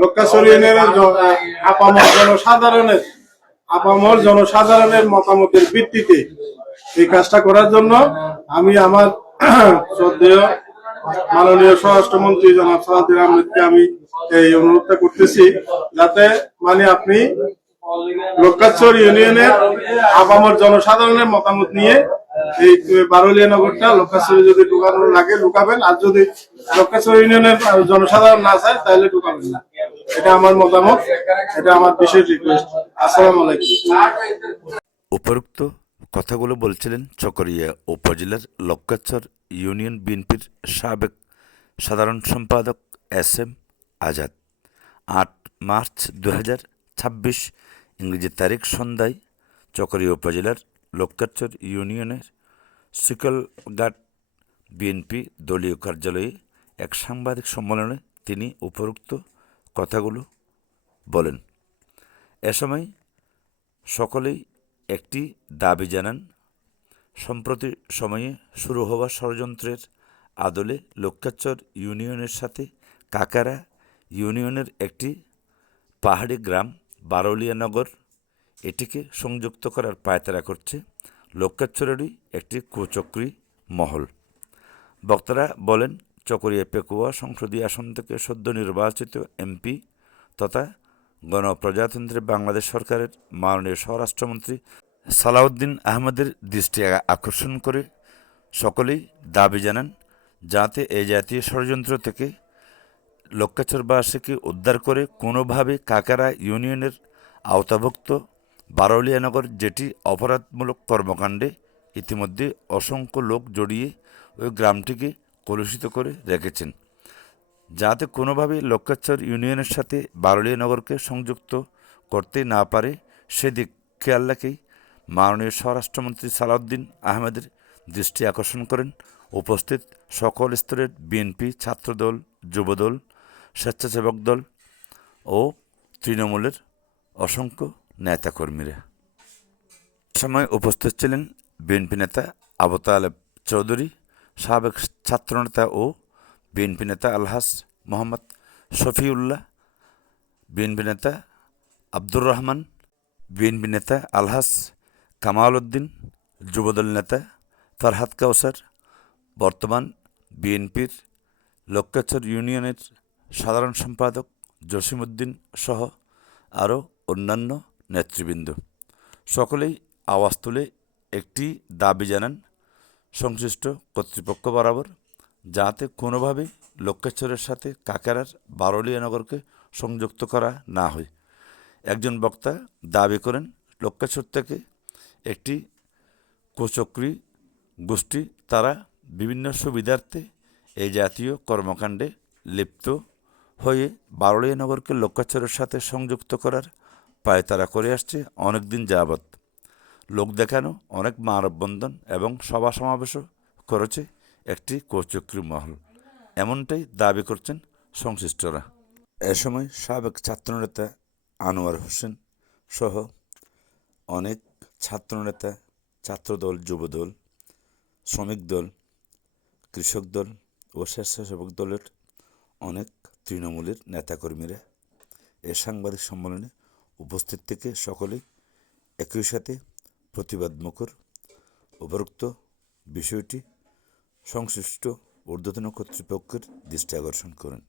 লোকাছড়ি ইউনিয়নের আপামর জনসাধারণের মতামতের ভিত্তিতে এই কাজটা করার জন্য আমি আমার শ্রদ্ধেয় মাননীয় স্বরাষ্ট্রমন্ত্রী জনাব সালাউদ্দিন আহমেদকে আমি এই অনুরোধটা করতেছি, যাতে আপনি লোকাছড়ি ইউনিয়নের আপামর জনসাধারণের মতামত নিয়ে এই বারুলিয়া নগরটা লোকাছড়ি যদি ঢুকানো লাগে ঢুকাবেন, আর যদি লোকাছড়ি ইউনিয়নের জনসাধারণ না চায় তাহলে ঢুকাবেন না। এটা আমার মতামত, এটা আমার বিশেষ রিকোয়েস্ট। আসসালামু আলাইকুম। উপরোক্ত কথাগুলো বলছিলেন চকরিয়া উপজেলার লোকাছড়ি ইউনিয়ন বিএনপির সাবেক সাধারণ সম্পাদক SM আজাদ। 8 মার্চ 2026 ইংরেজি তারিখ সন্ধ্যায় চকরিয়া উপজেলার লোকাছড়ি ইউনিয়নের শিকলঘাট বিএনপি দলীয় কার্যালয়ে এক সাংবাদিক সম্মেলনে তিনি উপরোক্ত কথাগুলো বলেন। এ সময় সকলেই একটি দাবি জানান, সম্প্রতি সময়ে শুরু হওয়া ষড়যন্ত্রের আদলে লোকাছড়ি ইউনিয়নের সাথে কাকারা ইউনিয়নের একটি পাহাড়ি গ্রাম বারুলিয়া নগর, এটিকে সংযুক্ত করার পায়তারা করছে লোকাছড়িরই একটি কুচক্রী মহল। বক্তারা বলেন, চকরিয়া পেকুয়া সংসদীয় আসন থেকে সদ্য নির্বাচিত MP তথা গণপ্রজাতন্ত্রী বাংলাদেশ সরকারের মাননীয় স্বরাষ্ট্রমন্ত্রী সালাউদ্দিন আহমেদের দৃষ্টি আকর্ষণ করে সকলেই দাবি জানান, যাতে এই জাতীয় ষড়যন্ত্র থেকে লোকাছড়িবাসীকে উদ্ধার করে কোনোভাবে কাকারা ইউনিয়নের আওতাভুক্ত বারুলিয়া নগর, যেটি অপরাধমূলক কর্মকাণ্ডে ইতিমধ্যে অসংখ্য লোক জড়িয়ে ওই গ্রামটিকে কলুষিত করে রেখেছেন, যাতে কোনোভাবে লোকাছড়ি ইউনিয়নের সাথে বারুলিয়া নগরকে সংযুক্ত করতে না পারে সেদিক খেয়াল রেখেই মাননীয় স্বরাষ্ট্রমন্ত্রী সালাউদ্দিন আহমেদের দৃষ্টি আকর্ষণ করেন উপস্থিত সকল স্তরের বিএনপি, ছাত্রদল, যুবদল, স্বেচ্ছাসেবক দল ও তৃণমূলের অসংখ্য নেতাকর্মীরা। সময় উপস্থিত ছিলেন বিএনপি নেতা আবু তালেব চৌধুরী, সাবেক ছাত্রনেতা ও বিএনপি নেতা আলহাজ মোহাম্মদ শফিউল্লাহ, বিএনপি নেতা আব্দুর রহমান, বিএনপি নেতা আলহাজ কামাল উদ্দিন, যুবদল নেতা ফরহাদ কাউসার, বর্তমান বিএনপির লোকাছড়ি ইউনিয়নের সাধারণ সম্পাদক জসিমউদ্দিন সহ আরও অন্যান্য নেতৃবৃন্দ। সকলেই আওয়াজ তুলে একটি দাবি জানান সংশ্লিষ্ট কর্তৃপক্ষ বরাবর, যাতে কোনোভাবে লোকাছড়ির সাথে কাকারার বারুলিয়া নগরকে সংযুক্ত করা না হয়। একজন বক্তা দাবি করেন, লোকাছড়ি থেকে একটি কুচক্রী গোষ্ঠী, তারা বিভিন্ন সুবিধার্থে এই জাতীয় কর্মকাণ্ডে লিপ্ত হয়ে বারুলিয়া নগরকে লোকাছড়ির সাথে সংযুক্ত করার পায়তারা করে আসছে অনেক দিন যাবৎ। লোক দেখানো, অনেক মানববন্ধন এবং সভা সমাবেশও করেছে একটি কুচক্রী মহল, এমনটাই দাবি করছেন সংশ্লিষ্টরা। এ সময় সাবেক ছাত্রনেতা আনোয়ার হোসেন সহ অনেক ছাত্রনেতা, ছাত্রদল, যুবদল, শ্রমিক দল, কৃষক দল ও স্বেচ্ছাসেবক দলের অনেক তৃণমূলের নেতাকর্মীরা এ সাংবাদিক সম্মেলনে উপস্থিত থেকে সকলেই একই সাথে প্রতিবাদমুখর উপরোক্ত বিষয়টি সংশ্লিষ্ট ঊর্ধ্বতন কর্তৃপক্ষের দৃষ্টি আকর্ষণ করেন।